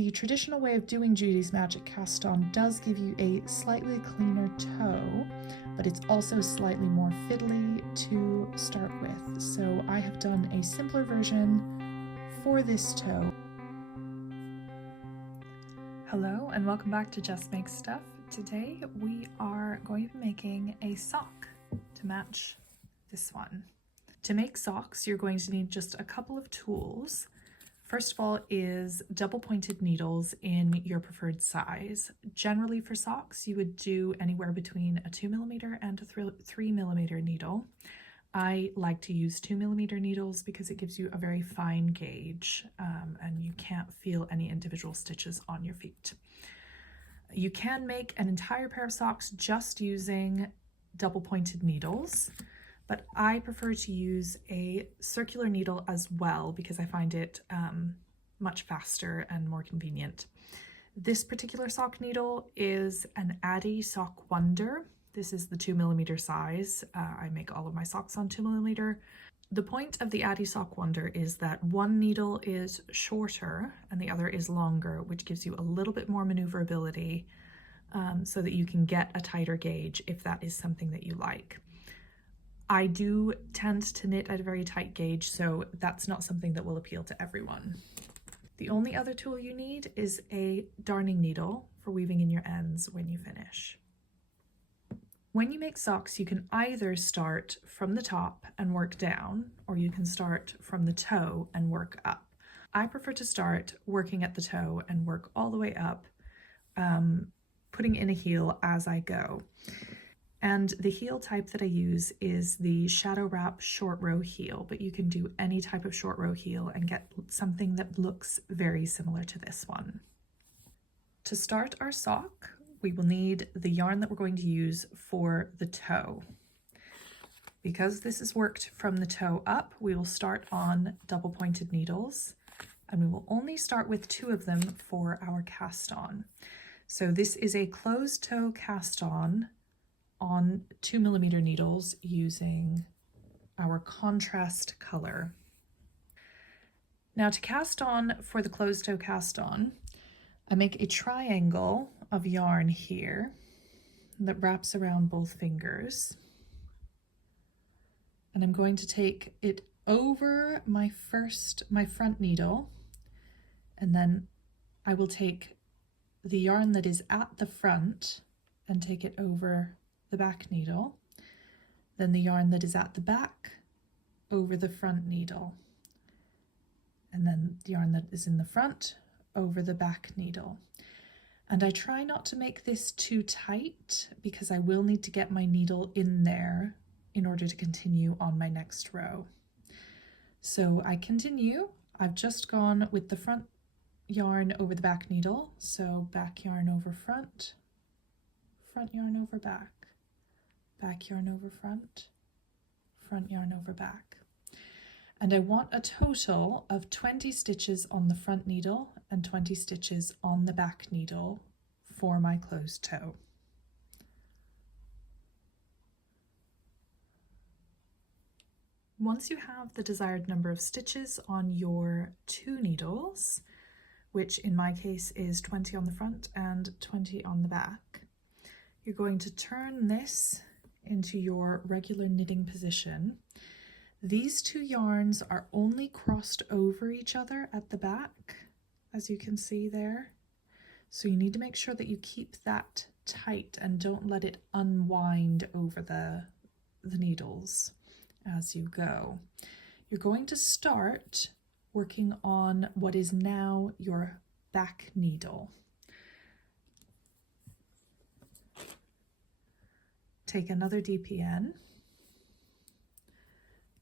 The traditional way of doing Judy's magic cast on does give you a slightly cleaner toe, but it's also slightly more fiddly to start with. So I have done a simpler version for this toe. Hello and welcome back to Just Make Stuff. Today we are going to be making a sock to match this one. To make socks, you're going to need just a couple of tools. First of all is double pointed needles in your preferred size. Generally for socks, you would do anywhere between a 2mm and a 3mm needle. I like to use 2mm needles because it gives you a very fine gauge and you can't feel any individual stitches on your feet. You can make an entire pair of socks just using double pointed needles, but I prefer to use a circular needle as well because I find it much faster and more convenient. This particular sock needle is an Addi Sock Wonder. This is the 2mm size. I make all of my socks on 2mm. The point of the Addi Sock Wonder is that one needle is shorter and the other is longer, which gives you a little bit more maneuverability so that you can get a tighter gauge if that is something that you like. I do tend to knit at a very tight gauge, so that's not something that will appeal to everyone. The only other tool you need is a darning needle for weaving in your ends when you finish. When you make socks, you can either start from the top and work down, or you can start from the toe and work up. I prefer to start working at the toe and work all the way up, putting in a heel as I go. And the heel type that I use is the Shadow Wrap short row heel, but you can do any type of short row heel and get something that looks very similar to this one. To start our sock, we will need the yarn that we're going to use for the toe. Because this is worked from the toe up, we will start on double pointed needles, and we will only start with 2 of them for our cast on. So this is a closed toe cast on 2mm needles using our contrast color. Now to cast on for the closed toe cast on, I make a triangle of yarn here that wraps around both fingers. And I'm going to take it over my front needle, and then I will take the yarn that is at the front and take it over the back needle, then the yarn that is at the back over the front needle, and then the yarn that is in the front over the back needle. And I try not to make this too tight because I will need to get my needle in there in order to continue on my next row. So I continue. I've just gone with the front yarn over the back needle, so back yarn over front, front yarn over back, back yarn over front, front yarn over back. And I want a total of 20 stitches on the front needle and 20 stitches on the back needle for my closed toe. Once you have the desired number of stitches on your 2 needles, which in my case is 20 on the front and 20 on the back, you're going to turn this into your regular knitting position. These 2 yarns are only crossed over each other at the back, as you can see there. So you need to make sure that you keep that tight and don't let it unwind over the needles as you go. You're going to start working on what is now your back needle. Take another DPN,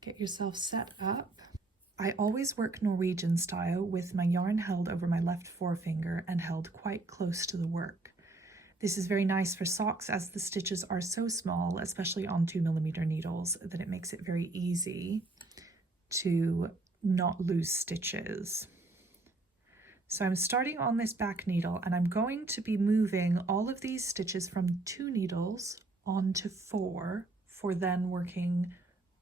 get yourself set up. I always work Norwegian style with my yarn held over my left forefinger and held quite close to the work. This is very nice for socks as the stitches are so small, especially on 2mm needles, that it makes it very easy to not lose stitches. So I'm starting on this back needle and I'm going to be moving all of these stitches from 2 needles onto 4 for then working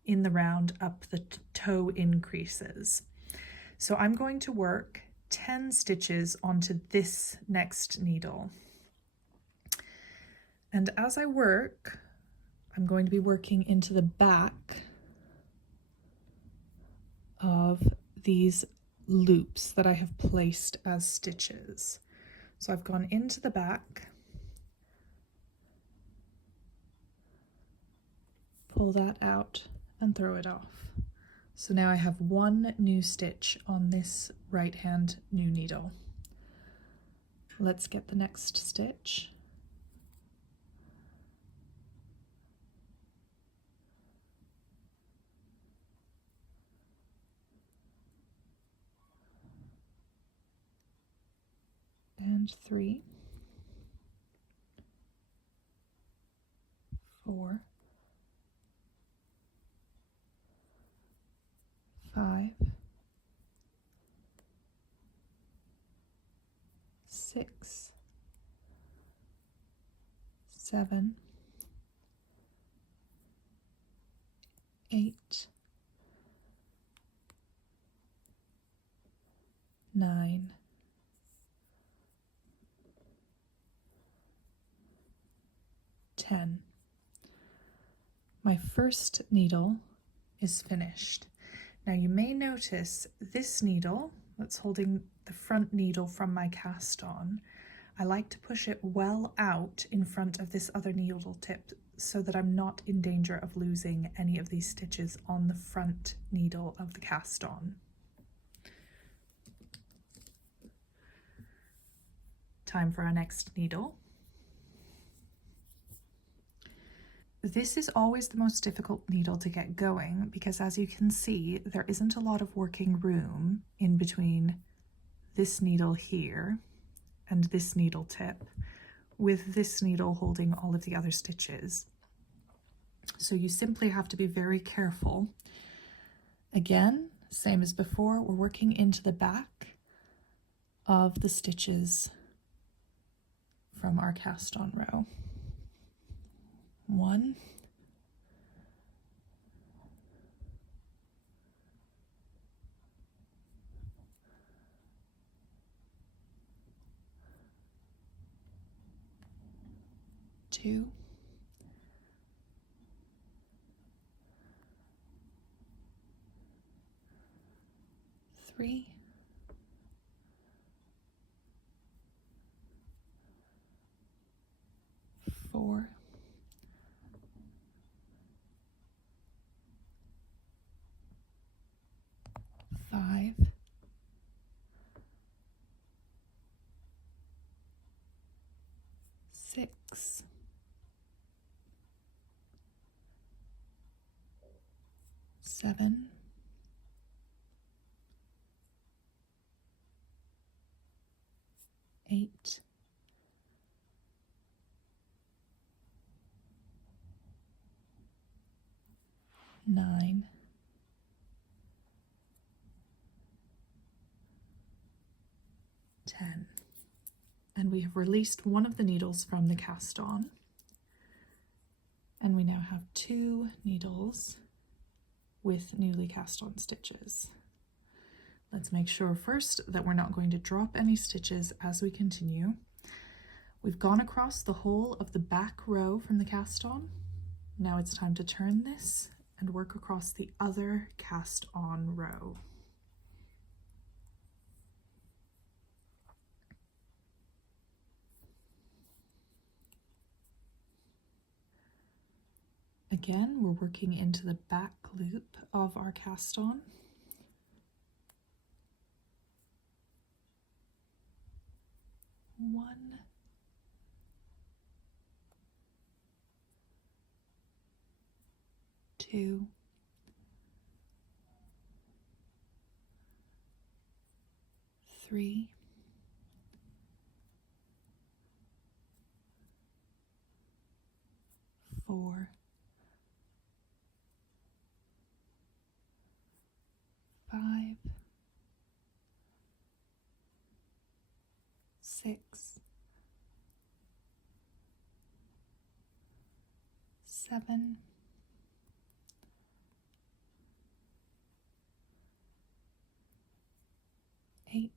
in the round up the toe increases. So I'm going to work 10 stitches onto this next needle. And as I work, I'm going to be working into the back of these loops that I have placed as stitches. So I've gone into the back, pull that out and throw it off. So now I have one new stitch on this right hand new needle. Let's get the next stitch. And 3, 4, 5, 6, 7, 8, 9, 10. My first needle is finished. Now you may notice this needle that's holding the front needle from my cast on, I like to push it well out in front of this other needle tip so that I'm not in danger of losing any of these stitches on the front needle of the cast on. Time for our next needle. This is always the most difficult needle to get going because, as you can see, there isn't a lot of working room in between this needle here and this needle tip, with this needle holding all of the other stitches. So you simply have to be very careful. Again, same as before, we're working into the back of the stitches from our cast on row. 1, 2, 3, 4, 5, 6, 7, 8, 9, 10. And we have released one of the needles from the cast on. And we now have 2 needles with newly cast on stitches. Let's make sure first that we're not going to drop any stitches as we continue. We've gone across the whole of the back row from the cast on. Now it's time to turn this and work across the other cast on row. Again, we're working into the back loop of our cast on. One, 2, 3, 4, 5, 6, 7, 8,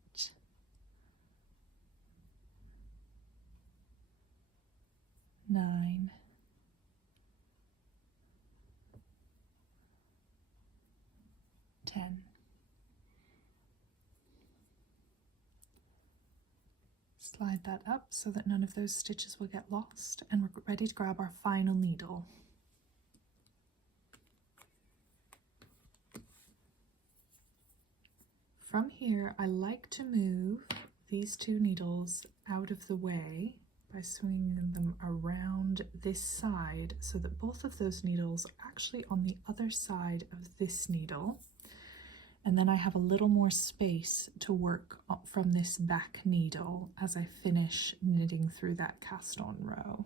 9, 10. Slide that up so that none of those stitches will get lost, and we're ready to grab our final needle. From here, I like to move these two needles out of the way by swinging them around this side so that both of those needles are actually on the other side of this needle. And then I have a little more space to work from this back needle as I finish knitting through that cast on row.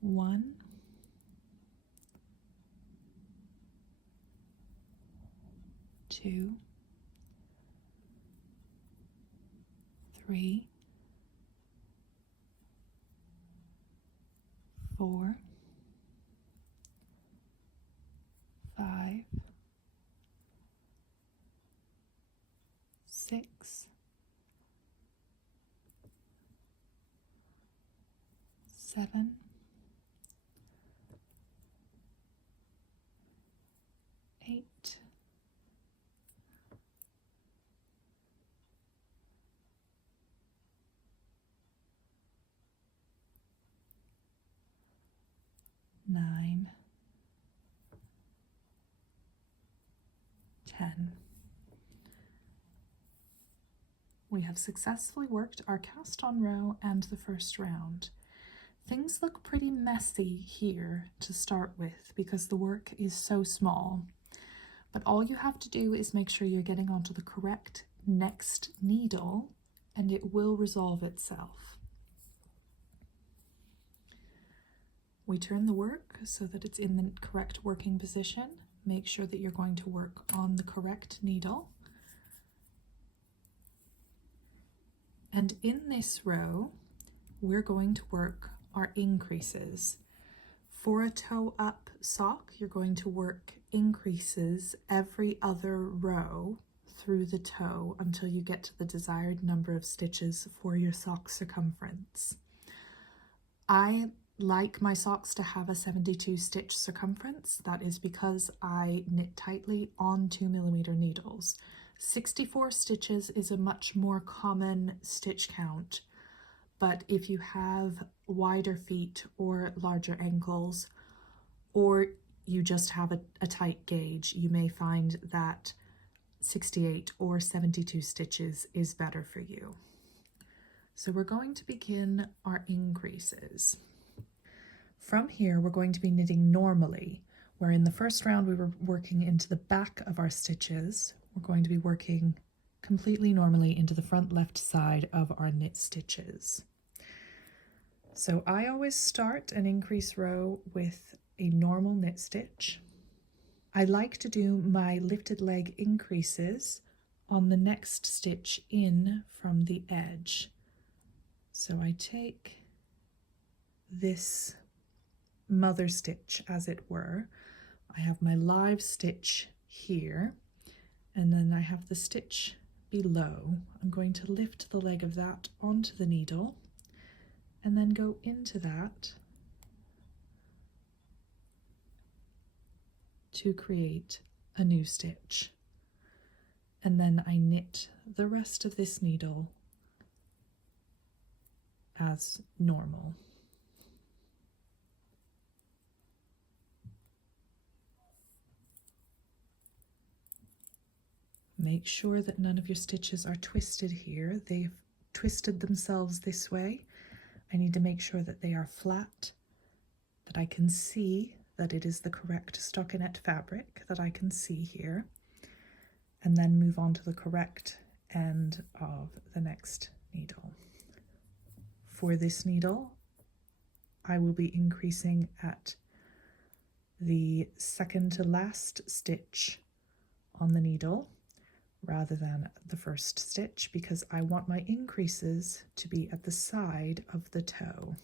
One, 2, 3, 4, 5, 6, 7, 8, 9, 10. We have successfully worked our cast on row and the first round. Things look pretty messy here to start with because the work is so small, but all you have to do is make sure you're getting onto the correct next needle and it will resolve itself. We turn the work so that it's in the correct working position. Make sure that you're going to work on the correct needle. And in this row, we're going to work our increases. For a toe up sock, you're going to work increases every other row through the toe until you get to the desired number of stitches for your sock circumference. I like my socks to have a 72 stitch circumference. That is because I knit tightly on 2mm needles. 64 stitches is a much more common stitch count, but if you have wider feet or larger ankles, or you just have a tight gauge, you may find that 68 or 72 stitches is better for you. So we're going to begin our increases. From here, we're going to be knitting normally, where in the first round we were working into the back of our stitches. We're going to be working completely normally into the front left side of our knit stitches. So I always start an increase row with a normal knit stitch. I like to do my lifted leg increases on the next stitch in from the edge. So I take this mother stitch, as it were. I have my live stitch here, and then I have the stitch below. I'm going to lift the leg of that onto the needle and then go into that to create a new stitch. And then I knit the rest of this needle as normal. Make sure that none of your stitches are twisted here. They've twisted themselves this way. I need to make sure that they are flat, that I can see that it is the correct stockinette fabric that I can see here, and then move on to the correct end of the next needle. For this needle, I will be increasing at the second to last stitch on the needle rather than the first stitch, because I want my increases to be at the side of the toe.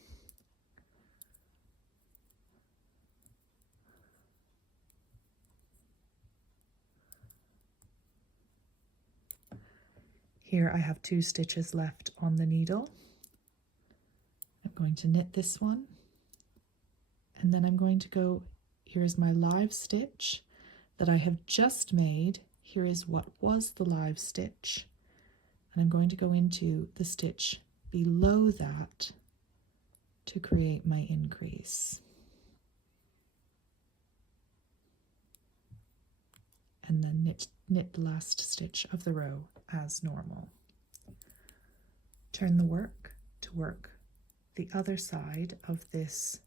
Here I have 2 stitches left on the needle. I'm going to knit this one, and then I'm going to go, here's my live stitch that I have just made. Here is what was the live stitch, and I'm going to go into the stitch below that to create my increase. And then knit the last stitch of the row as normal. Turn the work to work the other side of this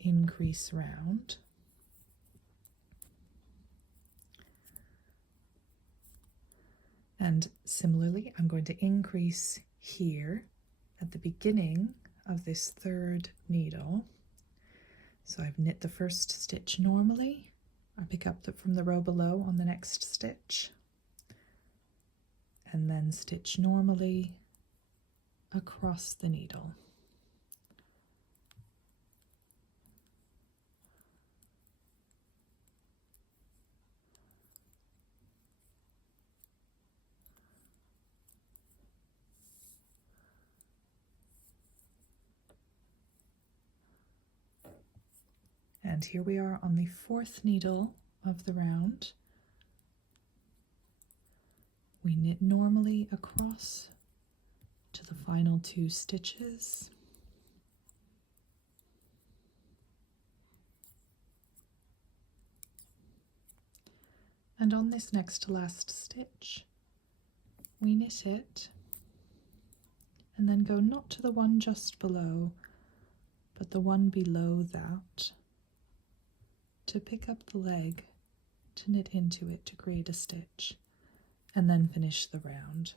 increase round. And similarly, I'm going to increase here at the beginning of this 3rd needle. So I've knit the first stitch normally. I pick up from the row below on the next stitch, and then stitch normally across the needle. And here we are on the 4th needle of the round. We knit normally across to the final 2 stitches. And on this next to last stitch, we knit it and then go not to the one just below, but the one below that, to pick up the leg, to knit into it to create a stitch, and then finish the round.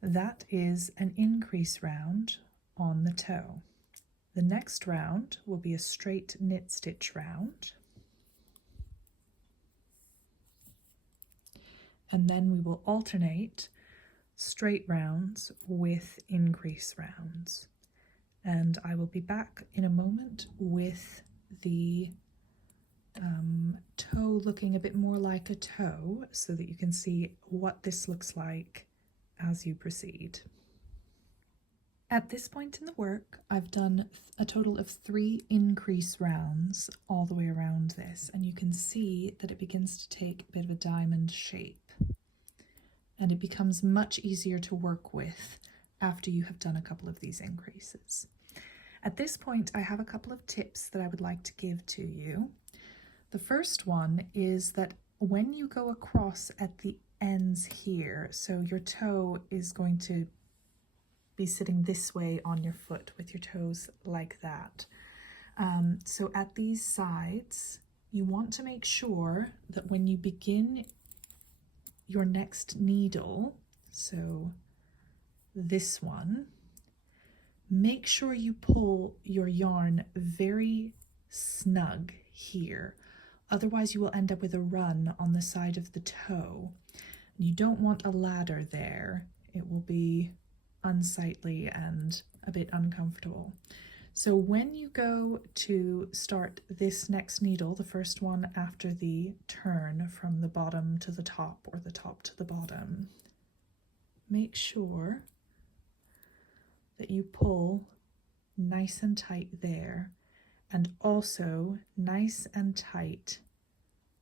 That is an increase round on the toe. The next round will be a straight knit stitch round, and then we will alternate straight rounds with increase rounds. And I will be back in a moment with the toe looking a bit more like a toe, so that you can see what this looks like as you proceed. At this point in the work, I've done a total of 3 increase rounds all the way around this, and you can see that it begins to take a bit of a diamond shape, and it becomes much easier to work with after you have done a couple of these increases. At this point, I have a couple of tips that I would like to give to you. The first one is that when you go across at the ends here, so your toe is going to be sitting this way on your foot with your toes like that. So at these sides, you want to make sure that when you begin your next needle, so this one, make sure you pull your yarn very snug here. Otherwise you will end up with a run on the side of the toe. You don't want a ladder there. It will be unsightly and a bit uncomfortable. So when you go to start this next needle, the first one after the turn from the bottom to the top or the top to the bottom, make sure that you pull nice and tight there, and also nice and tight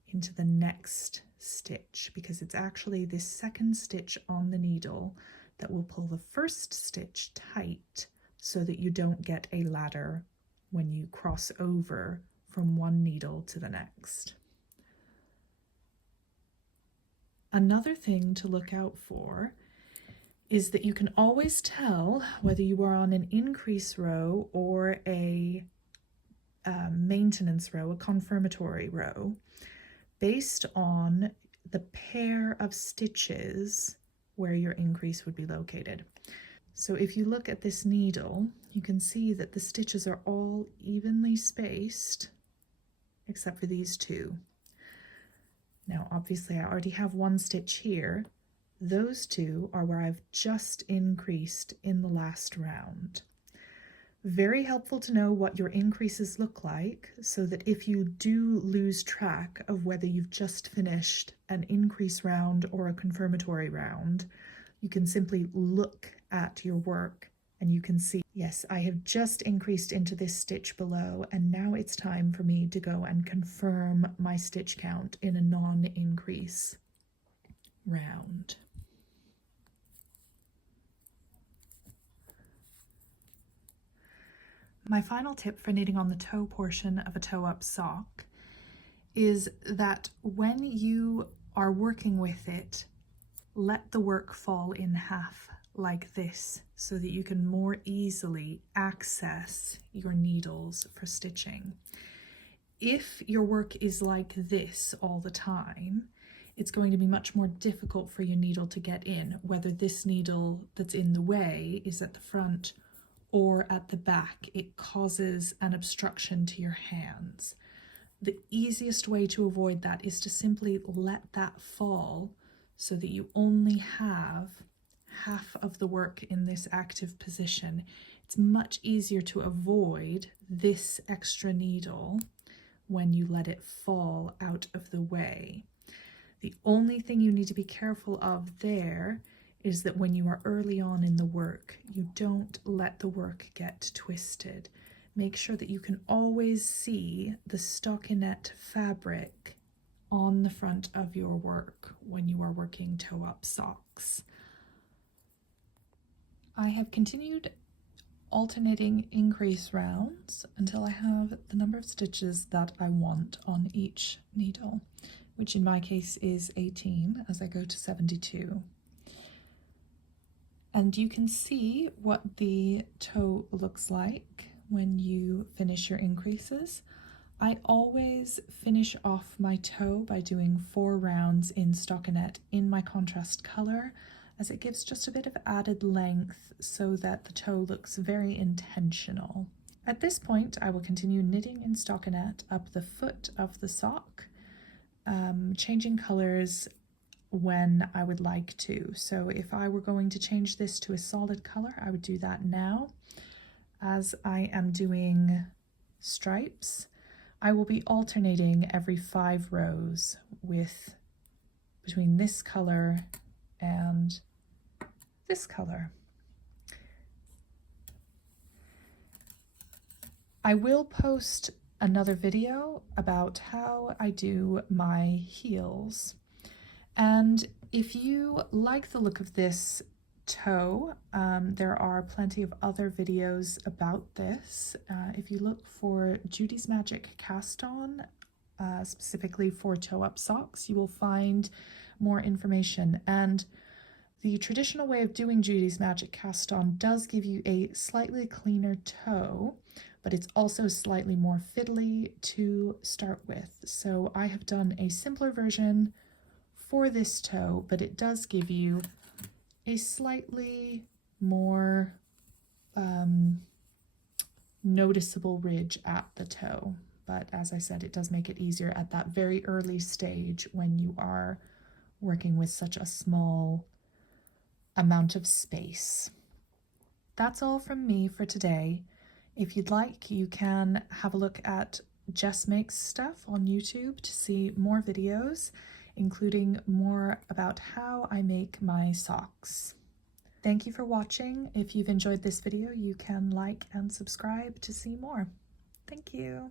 into the next stitch, because it's actually this second stitch on the needle that will pull the first stitch tight so that you don't get a ladder when you cross over from one needle to the next. Another thing to look out for is that you can always tell whether you are on an increase row or a maintenance row, a confirmatory row, based on the pair of stitches where your increase would be located. So if you look at this needle, you can see that the stitches are all evenly spaced, except for these 2. Now, obviously, I already have 1 stitch here. Those 2 are where I've just increased in the last round. Very helpful to know what your increases look like, so that if you do lose track of whether you've just finished an increase round or a confirmatory round, you can simply look at your work and you can see, yes, I have just increased into this stitch below, and now it's time for me to go and confirm my stitch count in a non-increase round. My final tip for knitting on the toe portion of a toe-up sock is that when you are working with it, let the work fall in half like this so that you can more easily access your needles for stitching. If your work is like this all the time, it's going to be much more difficult for your needle to get in, whether this needle that's in the way is at the front or at the back. It causes an obstruction to your hands. The easiest way to avoid that is to simply let that fall so that you only have half of the work in this active position. It's much easier to avoid this extra needle when you let it fall out of the way. The only thing you need to be careful of there is that when you are early on in the work, you don't let the work get twisted. Make sure that you can always see the stockinette fabric on the front of your work when you are working toe-up socks. I have continued alternating increase rounds until I have the number of stitches that I want on each needle, which in my case is 18 as I go to 72. And you can see what the toe looks like when you finish your increases. I always finish off my toe by doing 4 rounds in stockinette in my contrast color, as it gives just a bit of added length so that the toe looks very intentional. At this point, I will continue knitting in stockinette up the foot of the sock, changing colors when I would like to. So if I were going to change this to a solid color, I would do that now. As I am doing stripes, I will be alternating every 5 rows with between this color and this color. I will post another video about how I do my heels. And if you like the look of this toe, there are plenty of other videos about this. If you look for Judy's Magic Cast On, specifically for toe-up socks, you will find more information. And the traditional way of doing Judy's Magic Cast On does give you a slightly cleaner toe, but it's also slightly more fiddly to start with. So I have done a simpler version for this toe, but it does give you a slightly more noticeable ridge at the toe. But as I said, it does make it easier at that very early stage when you are working with such a small amount of space. That's all from me for today. If you'd like, you can have a look at Jess Makes Stuff on YouTube to see more videos, including more about how I make my socks. Thank you for watching. If you've enjoyed this video, you can like and subscribe to see more. Thank you.